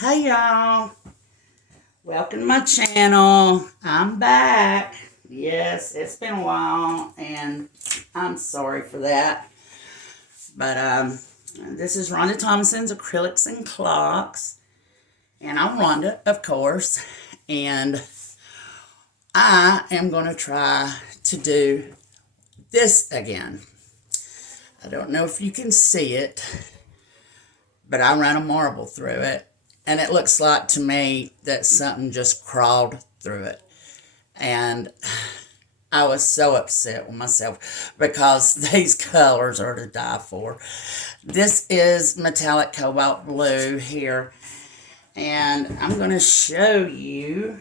Hey y'all, welcome to my channel. I'm back. Yes, it's been a while and I'm sorry for that. But this is Rhonda Thompson's Acrylics and Clocks. And I'm Rhonda, of course. And I am going to try to do this again. I don't know if you can see it, but I ran a marble through it. And it looks like to me that something just crawled through it. And I was so upset with myself because these colors are to die for. This is metallic cobalt blue here. And I'm going to show you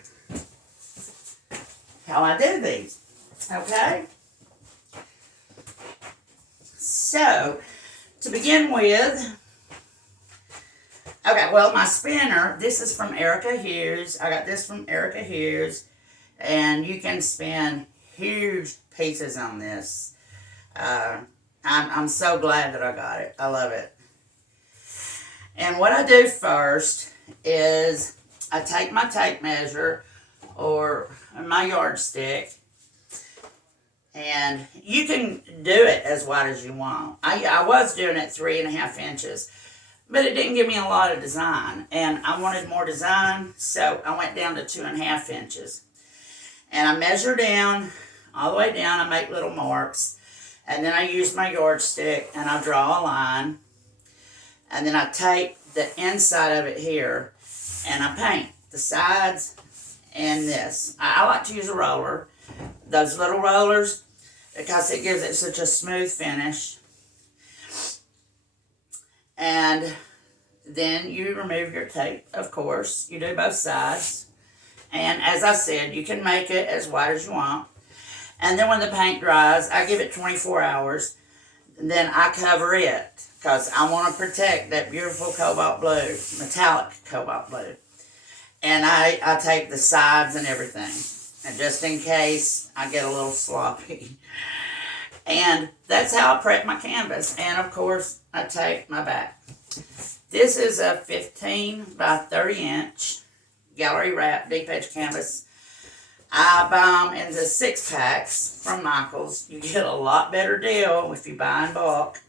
how I do these. Okay? So, to begin with, okay, well, my spinner, this is from Erica Hughes. I got this from Erica Hughes. And you can spin huge pieces on this. I'm so glad that I got it. I love it. And what I do first is I take my tape measure or my yardstick, and you can do it as wide as you want. I was doing it 3.5 inches, but it didn't give me a lot of design, and I wanted more design, so I went down to 2.5 inches. And I measure down, all the way down, I make little marks, and then I use my yardstick and I draw a line, and then I tape the inside of it here, and I paint the sides and this. I like to use a roller, those little rollers, because it gives it such a smooth finish. And then you remove your tape, of course. You do both sides. And as I said, you can make it as wide as you want. And then when the paint dries, I give it 24 hours. And then I cover it because I want to protect that beautiful cobalt blue, metallic cobalt blue. And I take the sides and everything, and just in case I get a little sloppy. And that's how I prep my canvas. And of course, I tape my back. This is a 15 by 30 inch gallery wrap deep edge canvas. I buy them in the 6-packs from Michael's. You get a lot better deal if you buy in bulk.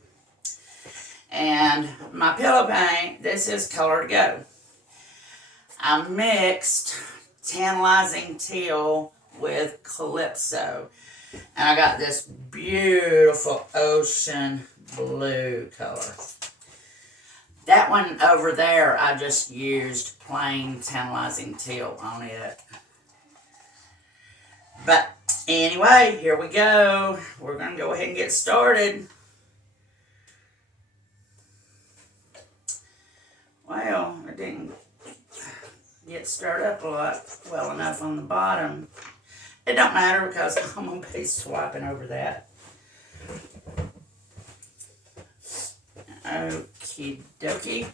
And my pillow paint, this is Color to Go. I mixed Tantalizing Teal with Calypso. And I got this beautiful ocean blue color. That one over there, I just used plain Tantalizing Teal on it. But anyway, here we go. We're going to go ahead and get started. Well, I didn't get stirred up a lot well enough on the bottom. It don't matter because I'm going to be swiping over that. Okie dokie.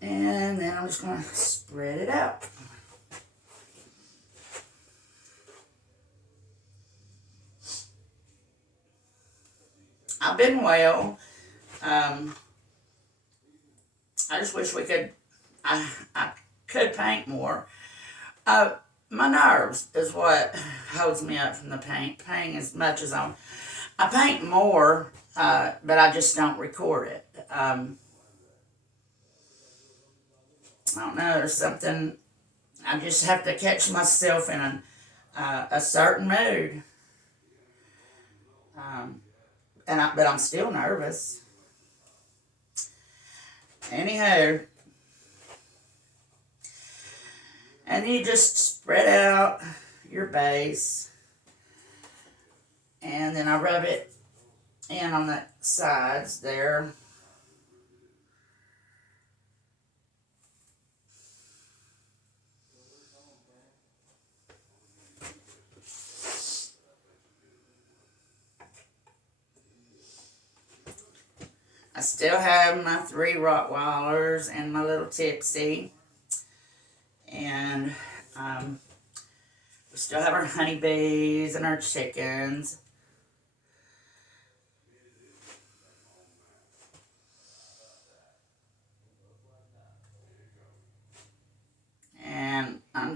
And then I'm just going to spread it out. I've been well. I just wish we could, I could paint more. My nerves is what holds me up from the painting as much as I paint more, but I just don't record it. I don't know, there's something, I just have to catch myself in a certain mood. But I'm still nervous. Anyhow, and you just spread out your base, and then I rub it in on the sides there. I still have my 3 Rottweilers and my little Tipsy. And we still have our honeybees and our chickens.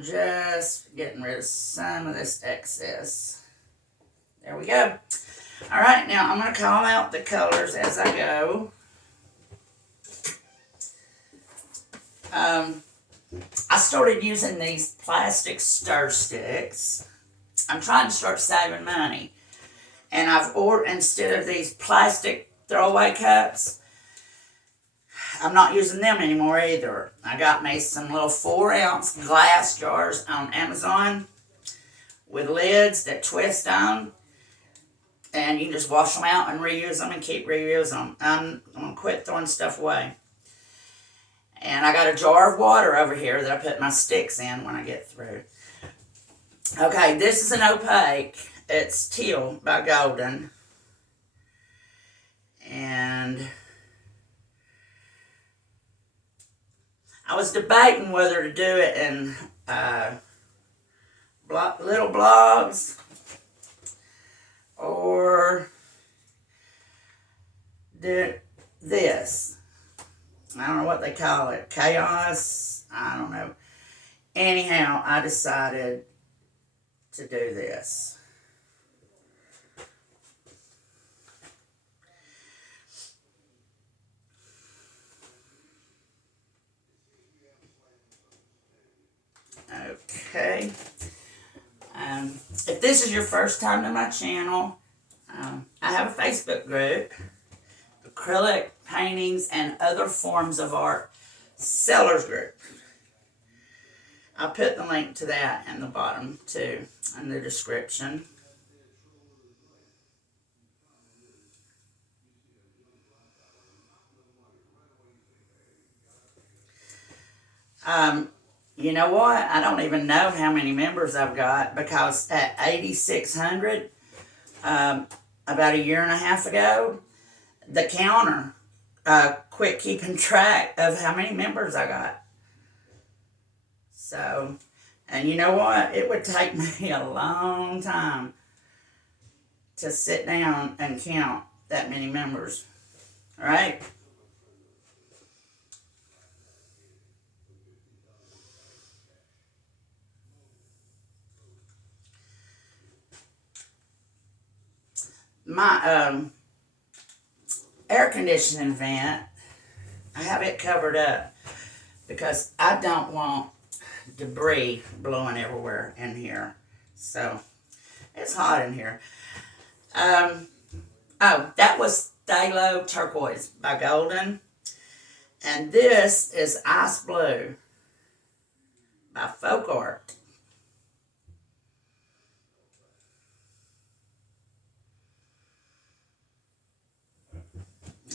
just getting rid of some of this excess. There we go. All right, now I'm going to call out the colors as I go. I started using these plastic stir sticks. I'm trying to start saving money. And I've ordered, instead of these plastic throwaway cups, I'm not using them anymore either. I got me some little 4-ounce glass jars on Amazon with lids that twist on. And you can just wash them out and reuse them and keep reusing them. I'm going to quit throwing stuff away. And I got a jar of water over here that I put my sticks in when I get through. Okay, this is an opaque. It's Teal by Golden. And I was debating whether to do it in little blobs or do this. I don't know what they call it. Chaos? I don't know. Anyhow, I decided to do this. Okay. If this is your first time to my channel, I have a Facebook group, Acrylic Paintings and Other Forms of Art Sellers Group. I'll put the link to that in the bottom too, in the description. You know what? I don't even know how many members I've got, because at 8,600, about a year and a half ago, the counter quit keeping track of how many members I got. So, and you know what? It would take me a long time to sit down and count that many members. All right? My air conditioning vent, I have it covered up because I don't want debris blowing everywhere in here. So it's hot in here. Oh, that was Phthalo Turquoise by Golden. And this is Ice Blue by Folk Art.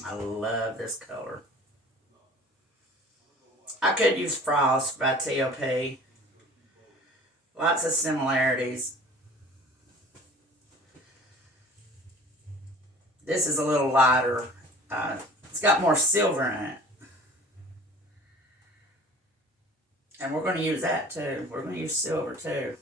I love this color. I could use Frost by TOP. Lots of similarities. This is a little lighter. It's got more silver in it. And we're going to use that too. We're going to use silver too.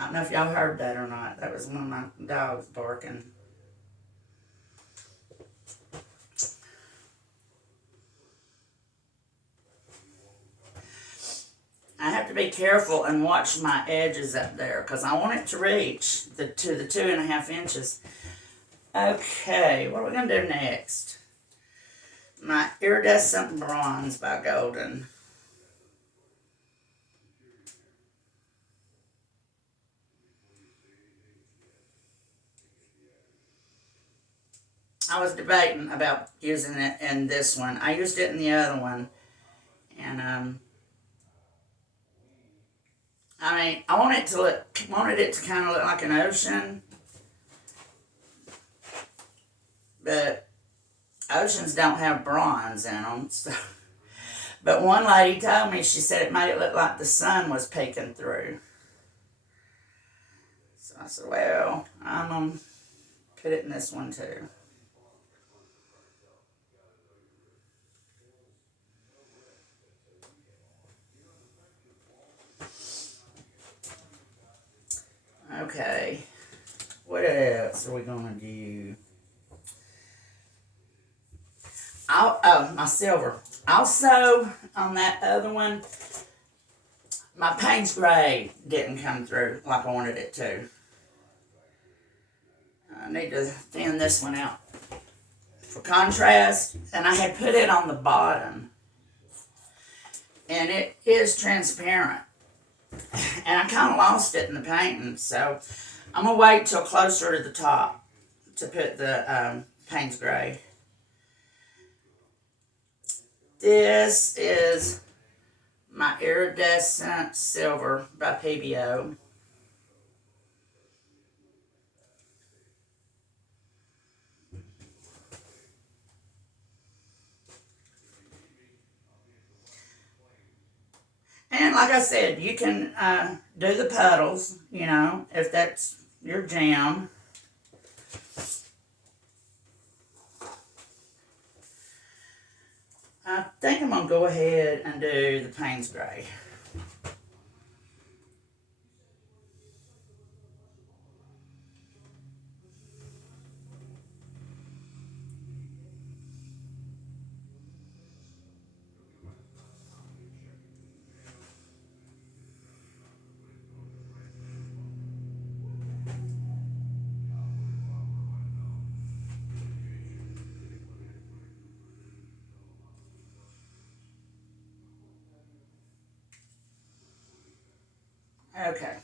I don't know if y'all heard that or not. That was one of my dogs barking. I have to be careful and watch my edges up there because I want it to reach to the 2.5 inches. Okay, what are we going to do next? My Iridescent Bronze by Golden. I was debating about using it in this one. I used it in the other one. And, I mean, I wanted it to kind of look like an ocean. But oceans don't have bronze in them. So. But one lady told me, she said it made it look like the sun was peeking through. So I said, well, I'm going to put it in this one too. Okay. else are we gonna do? My silver. Also, on that other one, my Payne's Gray didn't come through like I wanted it to. I need to thin this one out for contrast, and I had put it on the bottom, and it is transparent, and I kind of lost it in the painting, so I'm gonna wait till closer to the top to put the Payne's Gray. This is my Iridescent Silver by PBO. And like I said, you can do the puddles, you know, if that's your jam. I think I'm going to go ahead and do the Payne's Gray. Okay.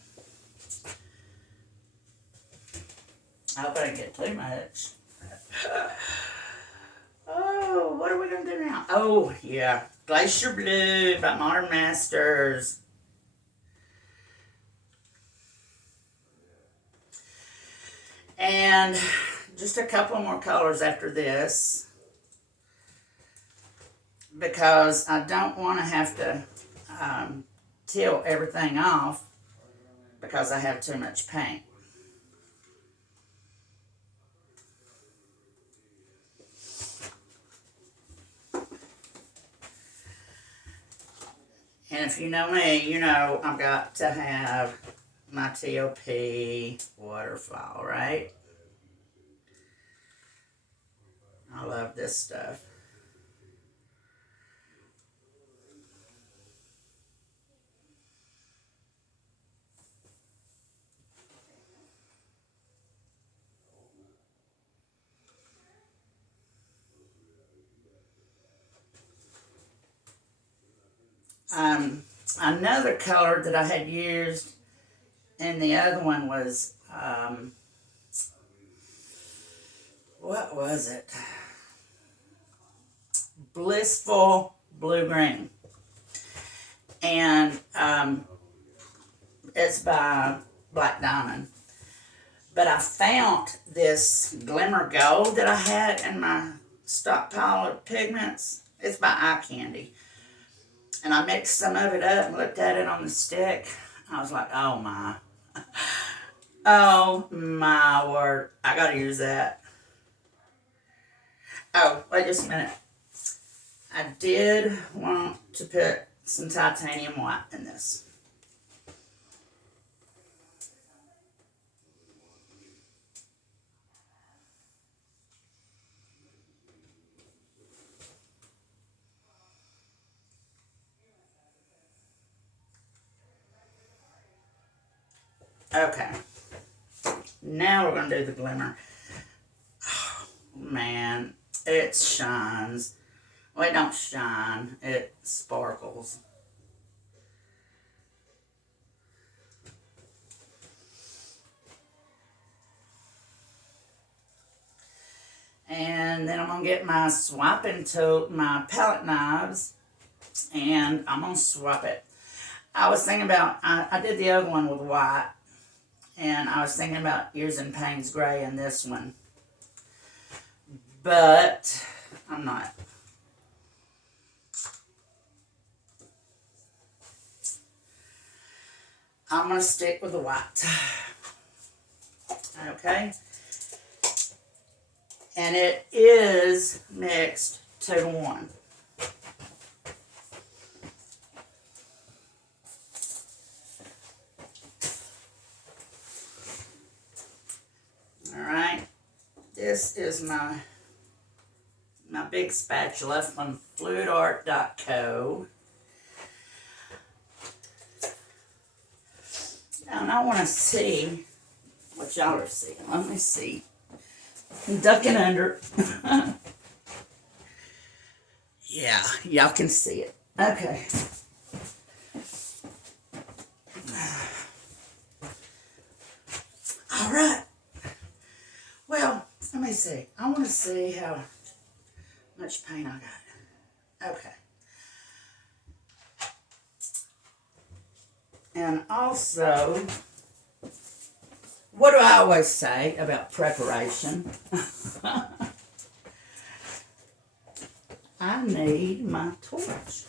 I hope I didn't get too much. Oh, what are we going to do now? Oh, yeah. Glacier Blue by Modern Masters. And just a couple more colors after this, because I don't want to have to teal everything off because I have too much paint. And if you know me, you know I've got to have my TOP waterfall, right? I love this stuff. Another color that I had used in the other one was, what was it? Blissful Blue Green. And it's by Black Diamond. But I found this Glimmer Gold that I had in my stockpile of pigments. It's by Eye Candy. And I mixed some of it up and looked at it on the stick. I was like, oh my. Oh my word. I gotta use that. Oh, wait just a minute. I did want to put some titanium white in this. Okay. Now we're going to do the glimmer. Oh, man, it shines. Well, it don't shine. It sparkles. And then I'm going to get my swiping tool, my palette knives, and I'm going to swap it. I was thinking about, I did the other one with white, and I was thinking about using Payne's Gray in this one. But I'm not. I'm going to stick with the white. Okay. And it is mixed 2-to-1. This is my big spatula from fluidart.co. And I want to see what y'all are seeing. Let me see. I'm ducking under. Yeah, y'all can see it. Okay. All right. Well, let me see. I want to see how much paint I got. Okay. And also, what do I always say about preparation? I need my torch.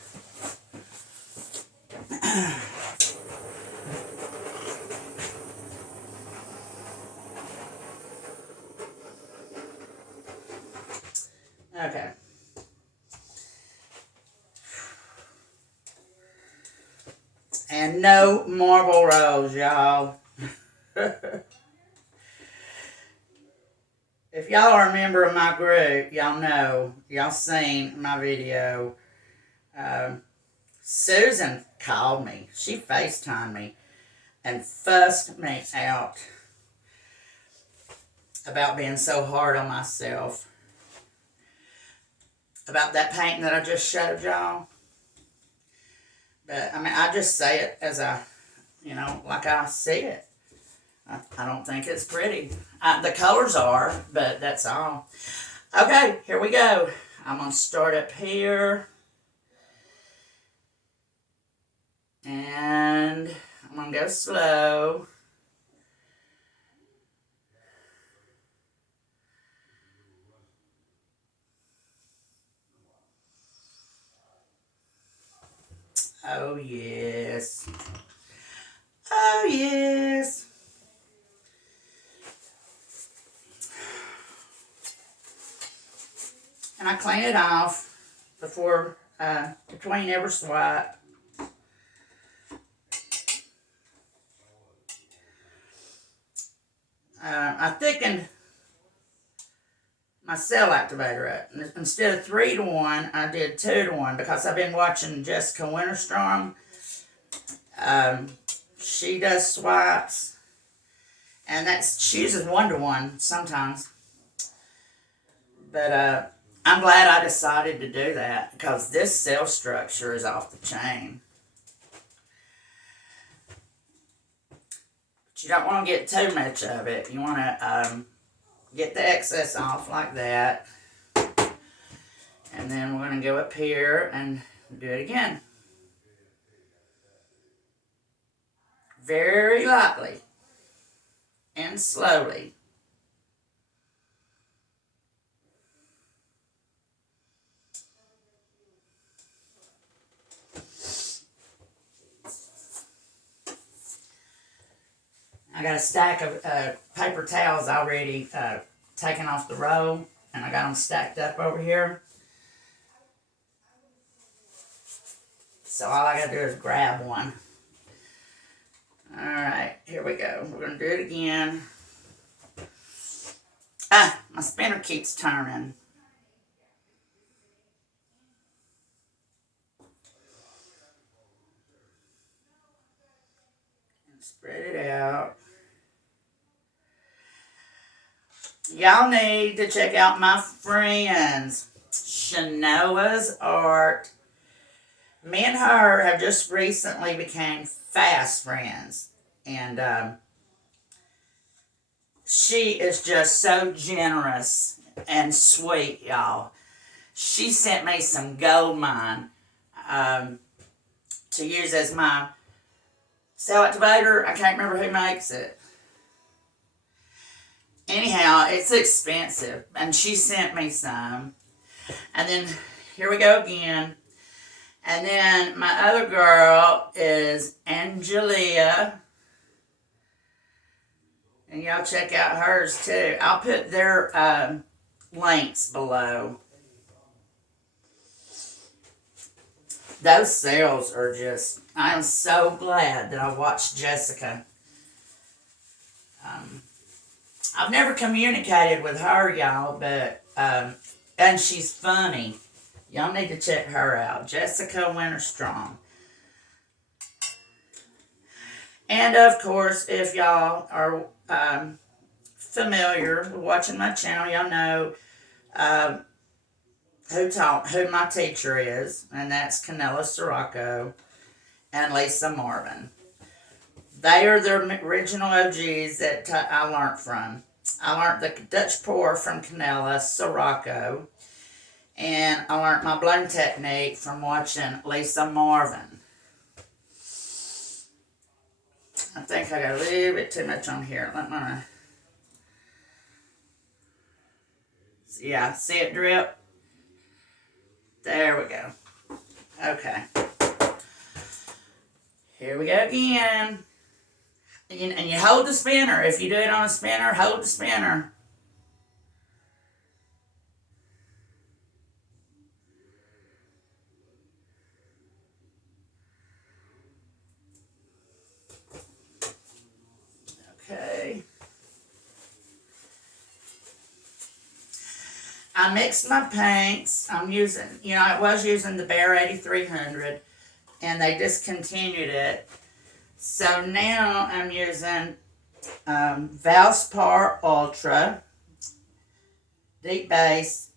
Okay. And no marble rose, y'all. If y'all are a member of my group, y'all know, y'all seen my video. Susan called me. She FaceTimed me and fussed me out about being so hard on myself. About that painting that I just showed y'all. But, I mean, I just say it as like I see it. I don't think it's pretty. The colors are, but that's all. Okay, here we go. I'm going to start up here. And I'm going to go slow. Oh, yes. Oh, yes. And I clean it off before, between every swipe. I thickened my cell activator up. Instead of 3-to-1, I did 2-to-1 because I've been watching Jessica Winterstorm. She does swipes, and she uses 1-to-1 sometimes. But I'm glad I decided to do that because this cell structure is off the chain. But you don't want to get too much of it. You want to get the excess off like that. And then we're going to go up here and do it again. Very lightly and slowly. I got a stack of paper towels already taken off the roll, and I got them stacked up over here. So all I got to do is grab one. Alright, here we go. We're going to do it again. My spinner keeps turning. And spread it out. Y'all need to check out my friends, Shanoa's Art. Me and her have just recently became fast friends. And she is just so generous and sweet, y'all. She sent me some gold mine to use as my cell activator. I can't remember who makes it. Anyhow, it's expensive. And she sent me some. And then here we go again. And then my other girl is Angelia. And y'all check out hers too. I'll put their links below. Those sales are just... I am so glad that I watched Jessica I've never communicated with her, y'all, but, and she's funny. Y'all need to check her out. Jessica Winterstrom. And of course, if y'all are familiar with watching my channel, y'all know who my teacher is, and that's Canella Sirocco and Lisa Marvin. They are the original OGs that I learned from. I learned the Dutch pour from Canella Sirocco, and I learned my bloom technique from watching Lisa Marvin. I think I got a little bit too much on here. Yeah, see it drip? There we go. Okay. Here we go again. And you hold the spinner. If you do it on a spinner, hold the spinner. Okay. I mixed my paints. I'm using, I was using the Behr 8300, and they discontinued it. So now I'm using Valspar Ultra, Deep Base,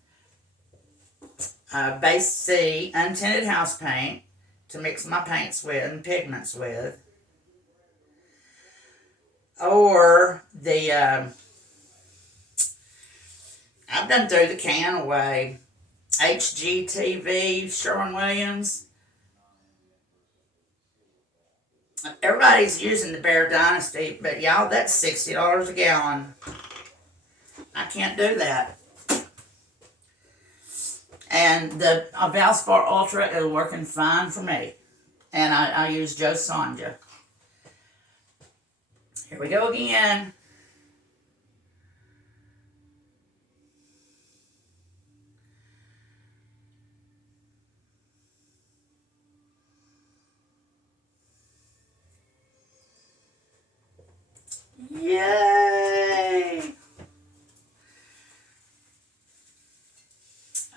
Base C, Untinted House Paint to mix my paints with and pigments with. Or the, I've done through the can away, HGTV, Sherwin Williams. Everybody's using the Behr Dynasty, but y'all, that's $60 a gallon. I can't do that. And the Valspar Ultra is working fine for me. And I use Jo Sonja. Here we go again. Yay!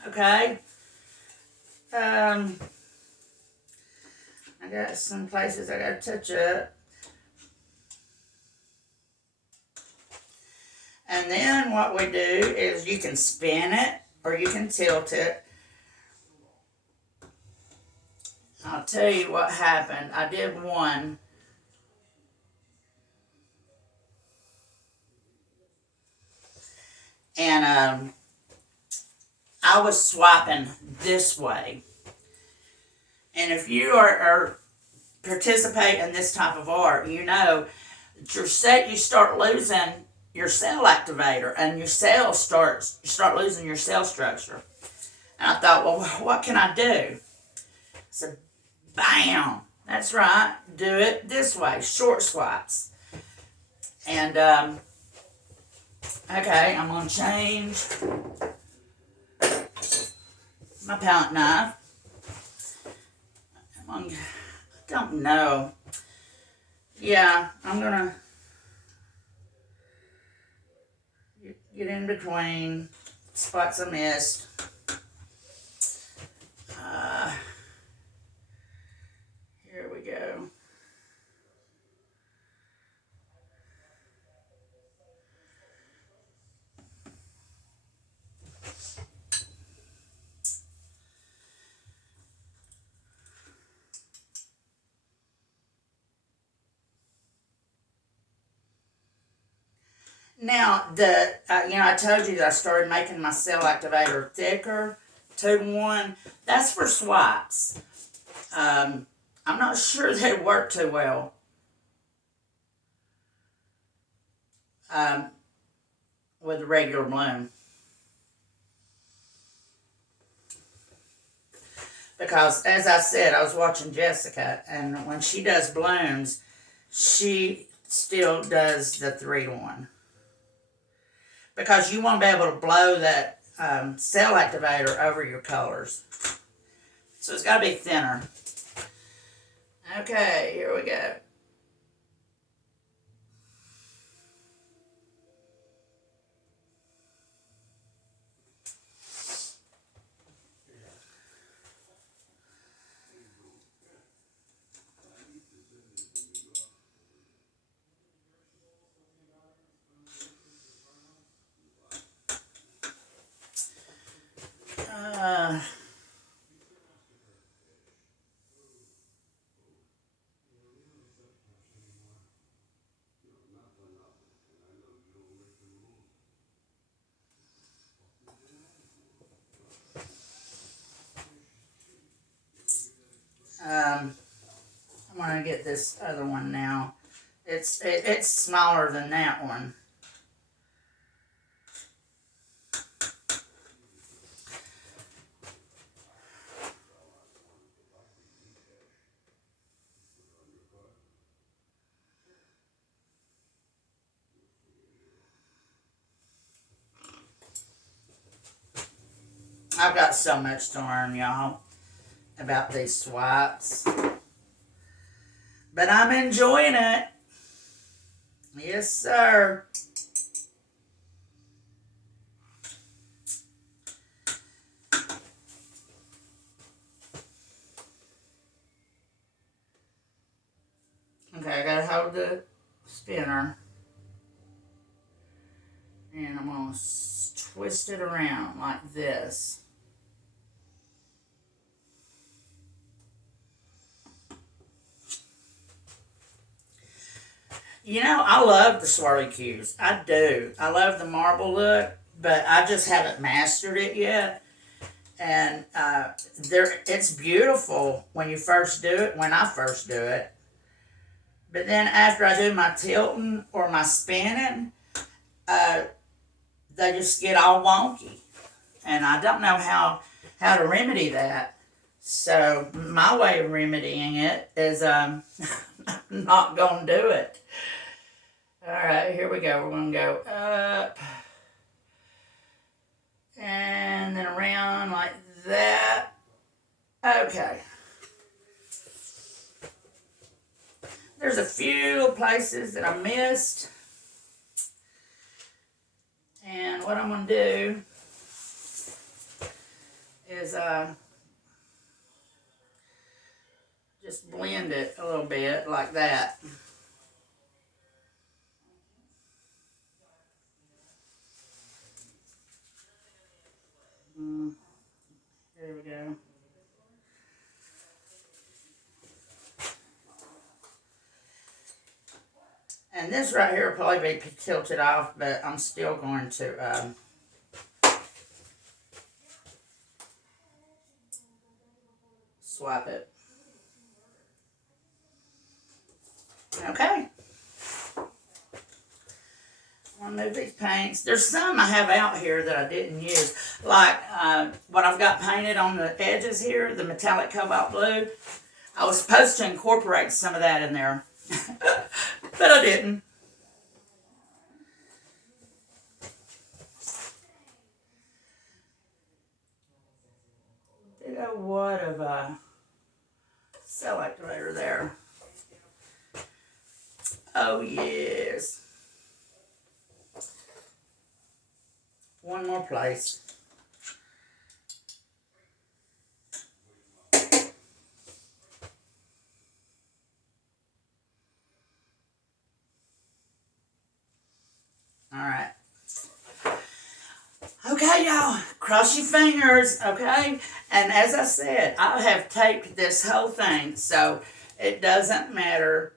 Okay. I got some places I got to touch up. And then what we do is you can spin it or you can tilt it. I'll tell you what happened. I did one. And I was swiping this way. And if you are participate in this type of art, you know you start losing your cell activator, and you start losing your cell structure. And I thought, well, what can I do? So, bam! That's right. Do it this way, short swipes. And okay, I'm gonna change my palette knife. I don't know. Yeah, I'm gonna get in between spots of mist. Here we go. Now, I told you that I started making my cell activator thicker, 2-to-1. That's for swipes. I'm not sure they work too well. With a regular bloom. Because, as I said, I was watching Jessica, and when she does blooms, she still does the 3-to-1. Because you want to be able to blow that cell activator over your colors. So it's got to be thinner. Okay, here we go. want to get this other one now. It's smaller than that one. I've got so much to learn, y'all, about these swipes. But I'm enjoying it. Yes, sir. Okay, I gotta hold the spinner. And I'm gonna twist it around like this. You know, I love the swirly cues. I do. I love the marble look, but I just haven't mastered it yet. And it's beautiful when you first do it, when I first do it. But then after I do my tilting or my spinning, uh, they just get all wonky. And I don't know how to remedy that. So my way of remedying it is I'm not going to do it. All right, here we go. We're going to go up and then around like that. Okay. There's a few places that I missed. And what I'm going to do is just blend it a little bit like that. There we go. And this right here will probably be tilted off, but I'm still going to swap it. Okay. I'll move these paints. There's some I have out here that I didn't use. Like what I've got painted on the edges here, the metallic cobalt blue. I was supposed to incorporate some of that in there, but I didn't. Did a what of a cell activator there. Oh yes. One more place. All right. Okay, y'all. Cross your fingers, okay? And as I said, I have taped this whole thing, so it doesn't matter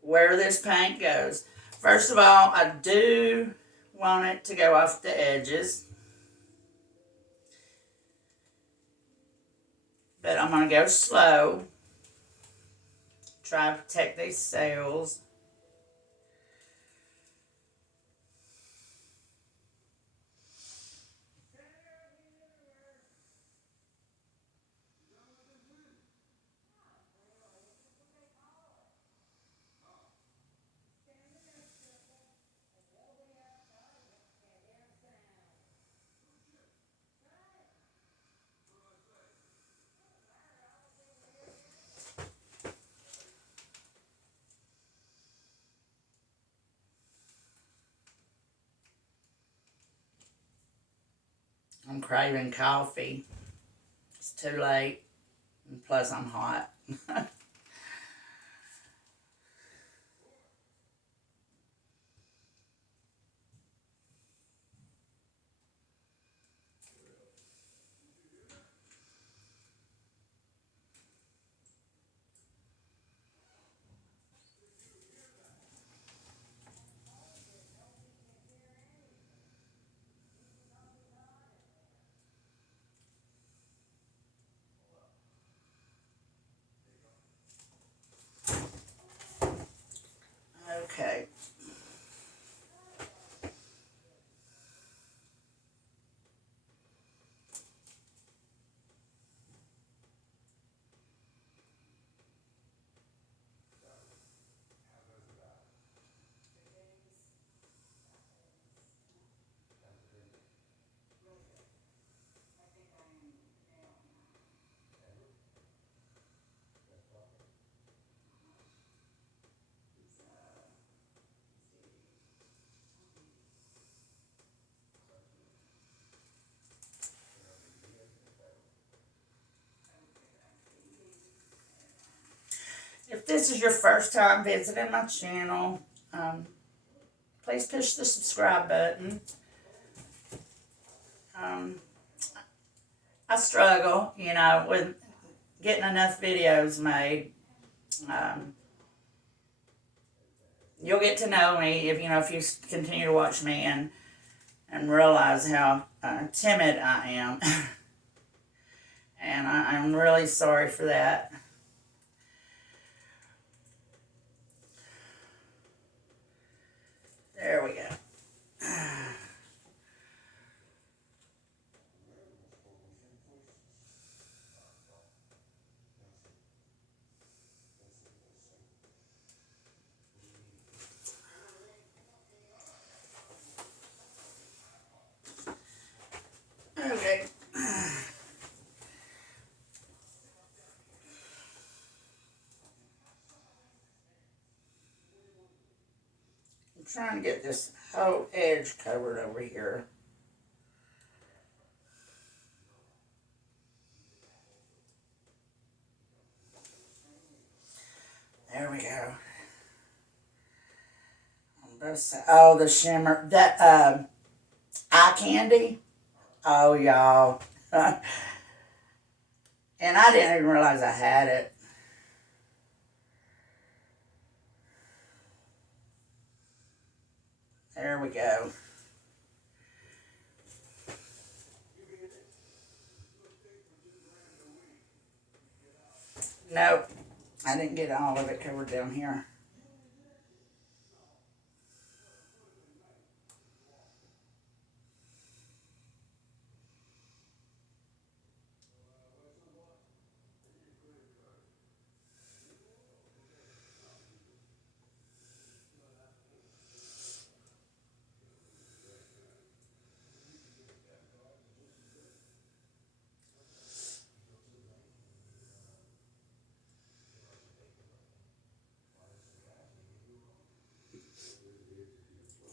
where this paint goes. First of all, I do want it to go off the edges. But I'm going to go slow. Try to protect these cells. I'm craving coffee. It's too late. And plus, I'm hot. Okay. If this is your first time visiting my channel, please push the subscribe button. I struggle, with getting enough videos made. You'll get to know me if you continue to watch me and realize how timid I am. And I'm really sorry for that. There we go. Okay. I'm trying to get this whole edge covered over here. There we go. On both sides. Oh, the shimmer. That eye candy. Oh, y'all. And I didn't even realize I had it. There we go. Nope. I didn't get all of it covered down here.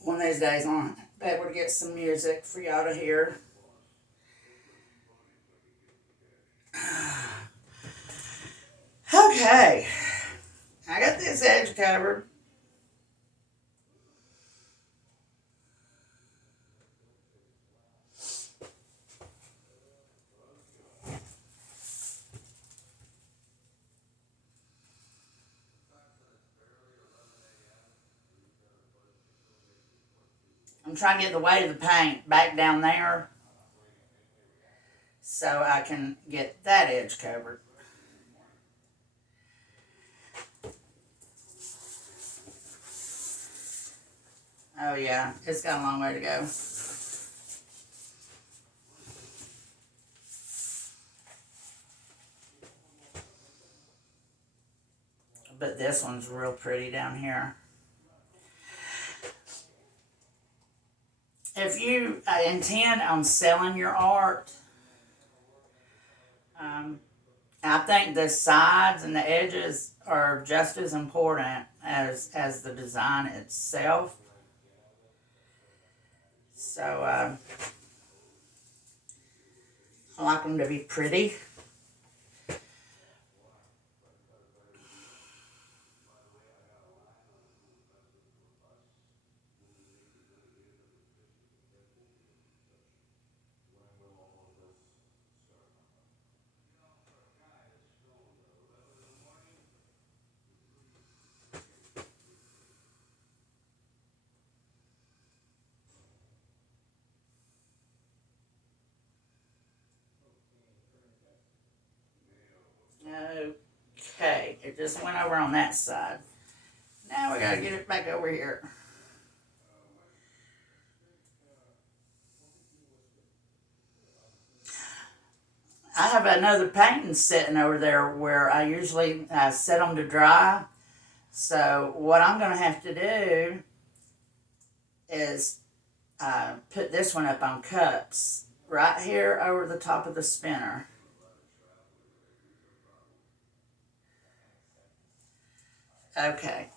One of these days I'll be able to get some music for y'all to hear. Okay. I got this edge covered. I'm trying to get the weight of the paint back down there so I can get that edge covered. Oh yeah, it's got a long way to go. But this one's real pretty down here. If you intend on selling your art, I think the sides and the edges are just as important as the design itself. So I like them to be pretty. Okay, it just went over on that side. Now we gotta get it back over here. I have another painting sitting over there where I usually set them to dry. So what I'm going to have to do is put this one up on cups right here over the top of the spinner. Okay.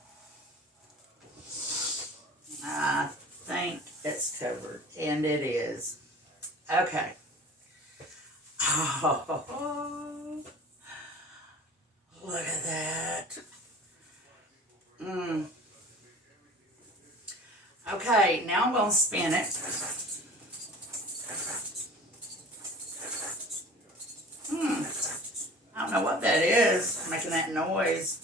I think it's covered, and it is. Okay. Oh, look at that. Okay, now I'm going to spin it. I don't know what that is, making that noise.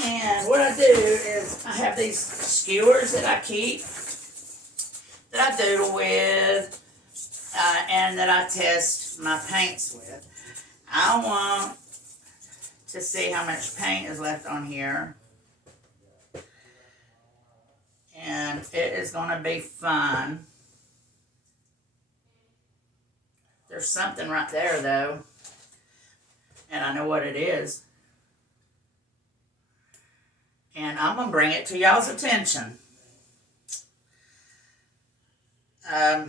And what I do is I have these skewers that I keep, that I doodle with, and that I test my paints with. I want to see how much paint is left on here. And it is going to be fun. There's something right there, though. And I know what it is. And I'm going to bring it to y'all's attention. I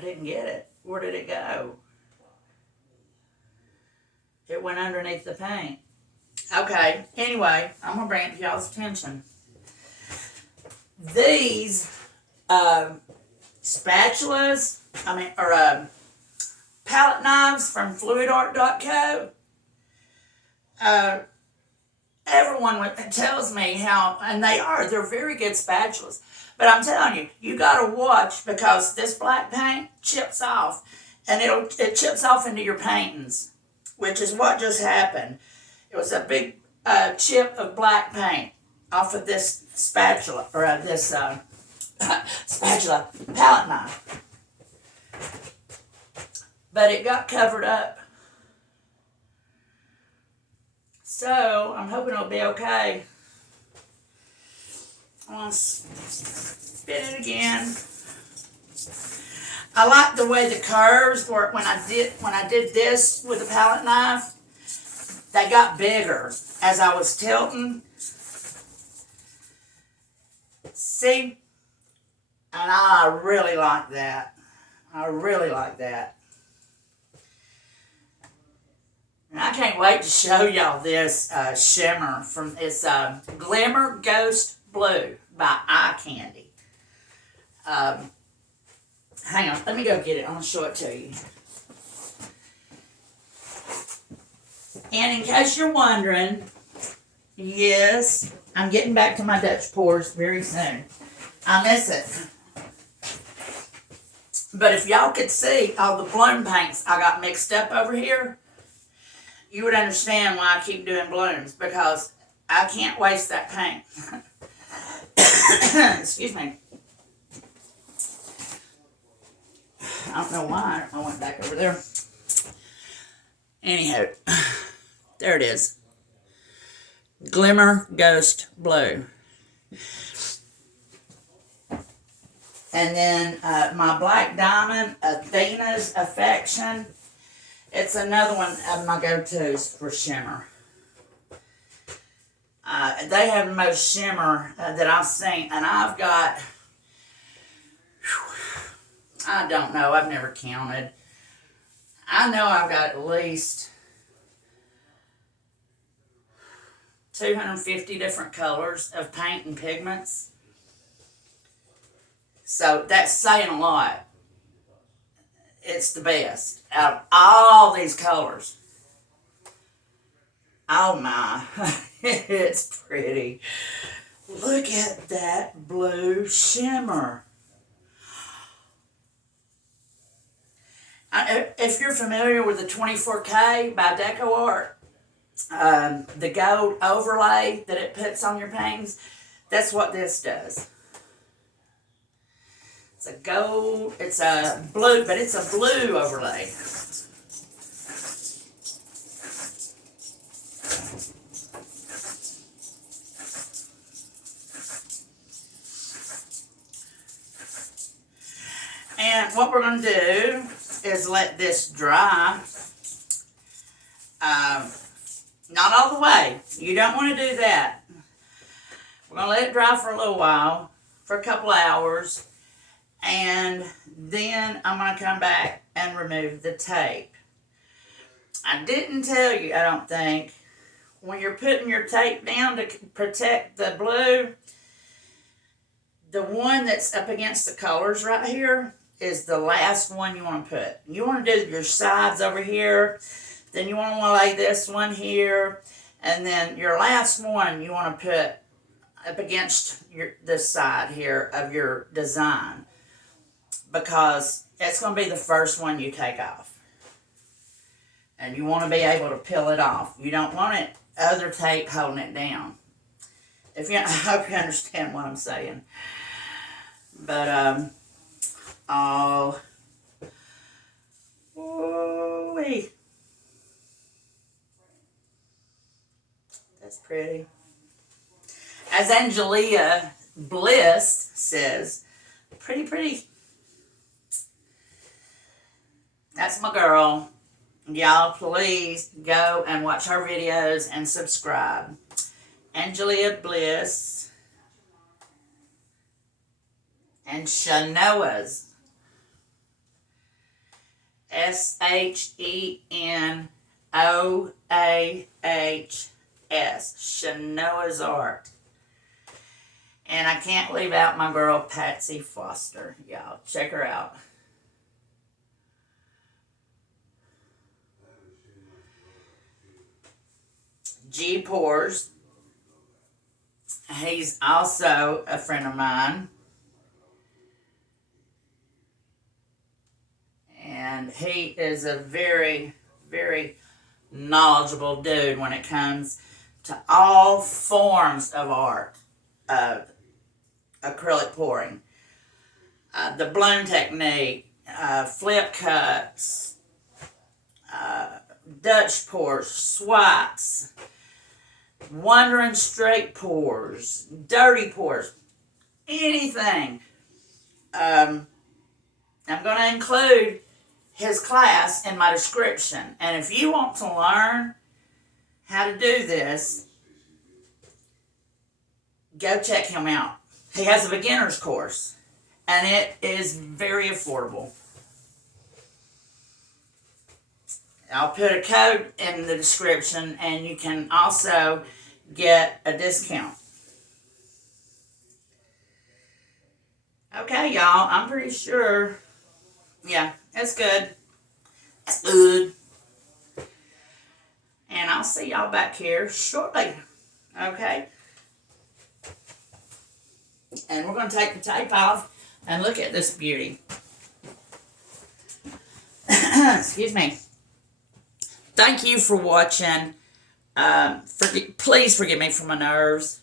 didn't get it. Where did it go? It went underneath the paint. Okay, anyway, I'm going to bring it to y'all's attention. These spatulas, palette knives from fluidart.co, everyone tells me how, and they're very good spatulas. But I'm telling you, you got to watch, because this black paint chips off, and it chips off into your paintings, which is what just happened. It was a big chip of black paint off of this spatula, or this spatula palette knife. But it got covered up. So, I'm hoping it'll be okay. I'm going to spin it again. I like the way the curves were when I did this with the palette knife. They got bigger as I was tilting. See? And I really like that. I really like that. And I can't wait to show y'all this shimmer from this Glimmer Ghost Blue by Eye Candy. Hang on, let me go get it. I'm going to show it to you. And in case you're wondering, yes, I'm getting back to my Dutch pours very soon. I miss it. But if y'all could see all the bloom paints I got mixed up over here, you would understand why I keep doing blooms, because I can't waste that paint. Excuse me. I don't know why I went back over there. Anyhow, there it is. Glimmer Ghost Blue. And then my Black Diamond, Athena's Affection. It's another one of my go-tos for shimmer. They have the most shimmer that I've seen. And I've got, I don't know, I've never counted. I know I've got at least 250 different colors of paint and pigments. So that's saying a lot. It's the best out of all these colors. Oh my, it's pretty. Look at that blue shimmer. If you're familiar with the 24K by Deco Art, the gold overlay that it puts on your paintings. That's what this does. It's a gold, it's a blue, but it's a blue overlay. And what we're going to do is let this dry. Not all the way. You don't want to do that. We're going to let it dry for a little while, for a couple hours, and then I'm going to come back and remove the tape. I didn't tell you, I don't think, when you're putting your tape down to protect the blue, the one that's up against the colors right here is the last one you want to put. You want to do your sides over here, then you want to lay this one here, and then your last one you want to put up against this side here of your design, because it's going to be the first one you take off. And you want to be able to peel it off. You don't want it other tape holding it down. I hope you understand what I'm saying. But oh, woo-wee. That's pretty. As Angelia Bliss says, pretty, pretty. That's my girl. Y'all please go and watch her videos and subscribe. Angelia Bliss and Shanoa's. SHENOAHS. Shanoa's Art. And I can't leave out my girl Patsy Foster. Y'all check her out. G Pours. He's also a friend of mine. And he is a very, very knowledgeable dude when it comes to all forms of art, acrylic pouring. The bloom technique, flip cuts, Dutch pours, swipes, wandering straight pours, dirty pours, anything. I'm going to include his class in my description. And if you want to learn how to do this, go check him out. He has a beginner's course, and it is very affordable. I'll put a code in the description, and you can also get a discount. Okay, y'all, I'm pretty sure. Yeah, it's good. It's good. And I'll see y'all back here shortly. Okay? And we're going to take the tape off and look at this beauty. Excuse me. Thank you for watching. Please forgive me for my nerves.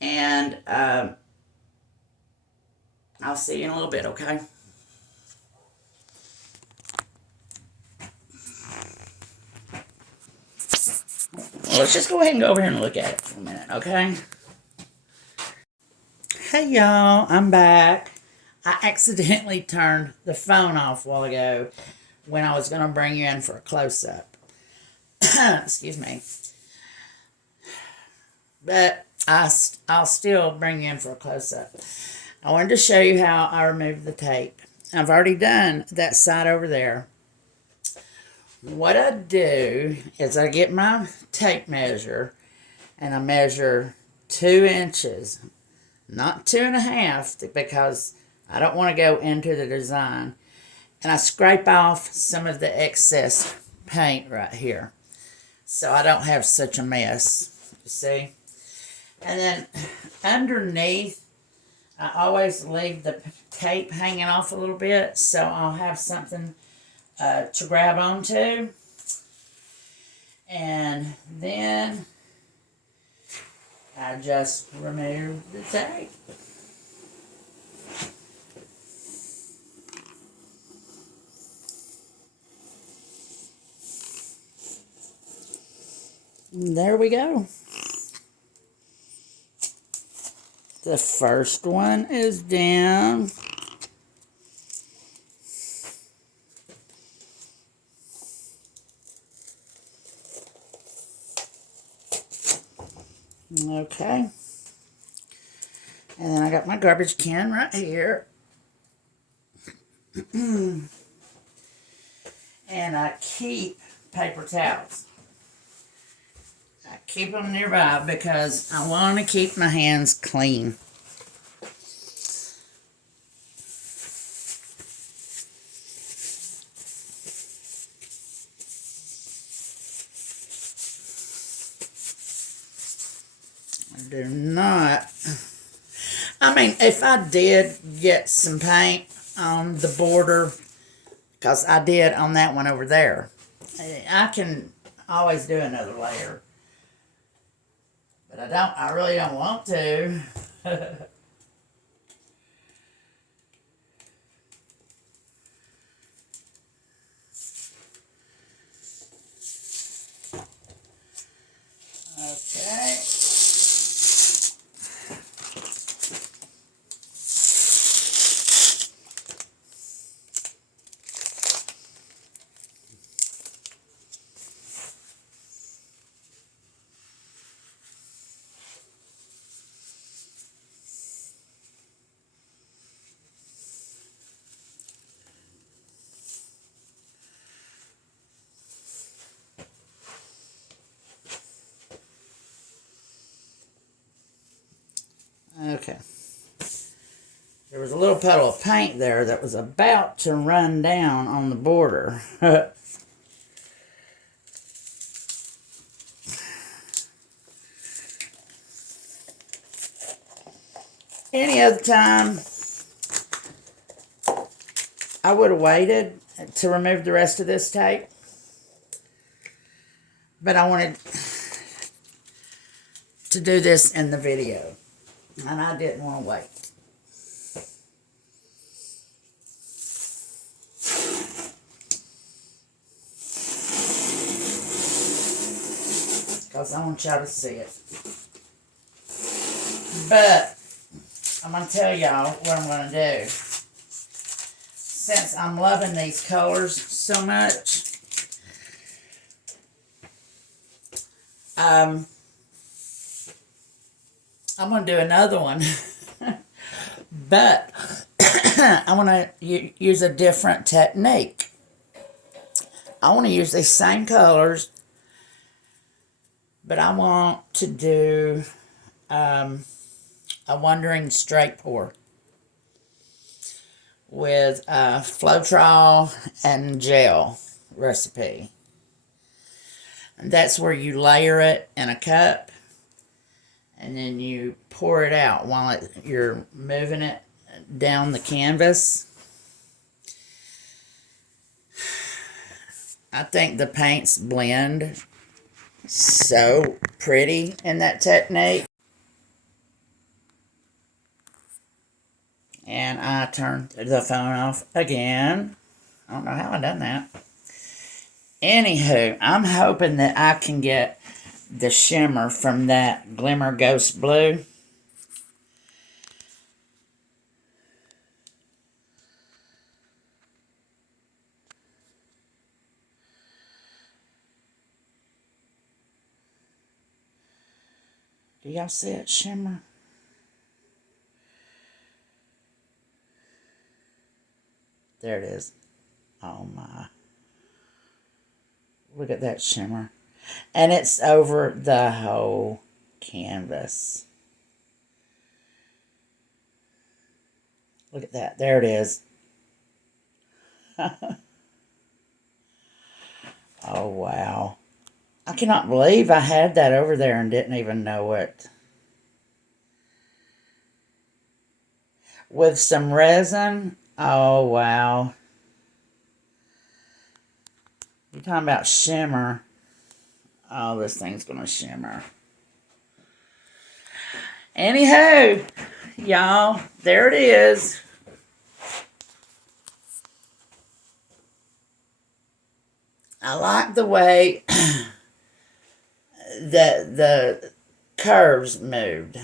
And I'll see you in a little bit, okay? Well, let's just go ahead and go over here and look at it for a minute, okay? Hey, y'all. I'm back. I accidentally turned the phone off a while ago when I was going to bring you in for a close-up. Excuse me. But I'll still bring you in for a close-up. I wanted to show you how I removed the tape. I've already done that side over there. What I do is I get my tape measure and I measure 2 inches, not 2.5, because I don't want to go into the design. And I scrape off some of the excess paint right here, so I don't have such a mess, you see. And then underneath, I always leave the tape hanging off a little bit, so I'll have something to grab onto. And then I just remove the tape. And there we go. The first one is down. Okay. And then I got my garbage can right here. And I keep paper towels. I keep them nearby because I want to keep my hands clean. I do not. I mean, if I did get some paint on the border, because I did on that one over there, I can always do another layer. But I really don't want to. Okay. Okay. There was a little puddle of paint there that was about to run down on the border. Any other time, I would have waited to remove the rest of this tape. But I wanted to do this in the video. And I didn't want to wait. Because I want y'all to see it. But I'm going to tell y'all what I'm going to do. Since I'm loving these colors so much, I'm going to do another one. But I want to use a different technique. I want to use these same colors, but I want to do a wandering straight pour with Floetrol and gel recipe. And that's where you layer it in a cup and then you pour it out while you're moving it down the canvas. I think the paints blend so pretty in that technique. And I turned the phone off again. I don't know how I done that. Anywho, I'm hoping that I can get the shimmer from that Glimmer Ghost Blue. Do y'all see it shimmer? There it is. Oh my. Look at that shimmer. And it's over the whole canvas. Look at that. There it is. Oh, wow. I cannot believe I had that over there and didn't even know it. With some resin. Oh, wow. You're talking about shimmer. Oh, this thing's going to shimmer. Anywho, y'all, there it is. I like the way the curves moved.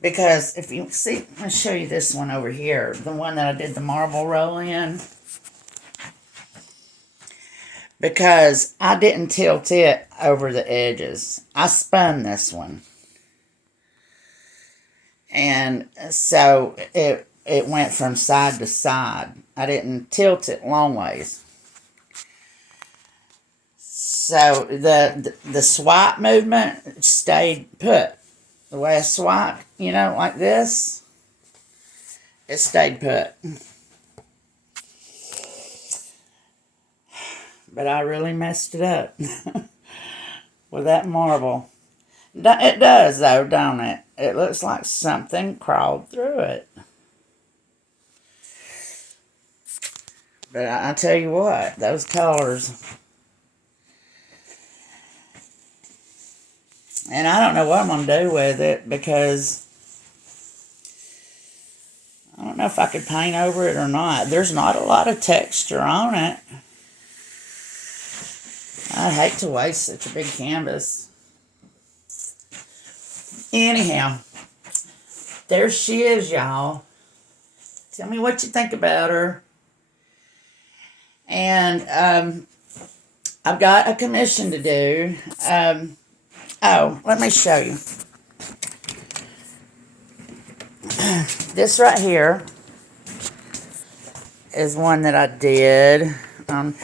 Because if you see, let me show you this one over here. The one that I did the marble roll in. Because I didn't tilt it over the edges. I spun this one. And so it went from side to side. I didn't tilt it long ways. So the swipe movement stayed put. The way I swipe, you know, like this, it stayed put. But I really messed it up with that marble. It does, though, don't it? It looks like something crawled through it. But I tell you what, those colors. And I don't know what I'm going to do with it because I don't know if I could paint over it or not. There's not a lot of texture on it. I'd hate to waste such a big canvas. Anyhow, there she is, y'all. Tell me what you think about her. And I've got a commission to do. Oh, let me show you. This right here is one that I did on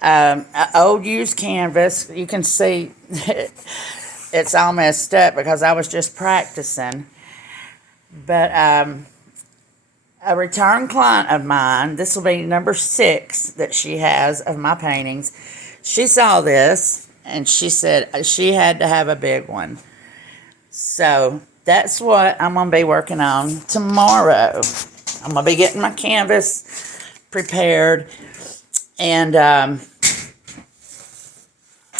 an old used canvas. You can see it's all messed up because I was just practicing. But a return client of mine, this will be number 6 that she has of my paintings. She saw this and she said she had to have a big one. So that's what I'm going to be working on tomorrow. I'm going to be getting my canvas prepared. And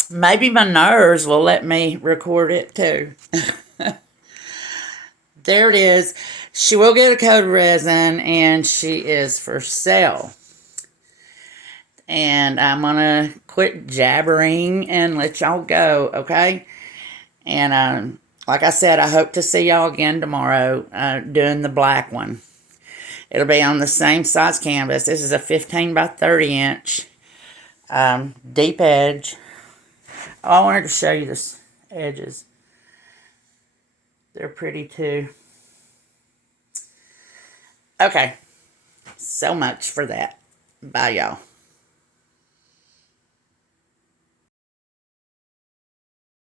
maybe my nerves will let me record it too. There it is. She will get a coated resin and she is for sale. And I'm going to quit jabbering and let y'all go, okay? And like I said, I hope to see y'all again tomorrow doing the black one. It'll be on the same size canvas. This is a 15 by 30 inch deep edge. Oh, I wanted to show you the edges. They're pretty too. Okay, so much for that. Bye, y'all.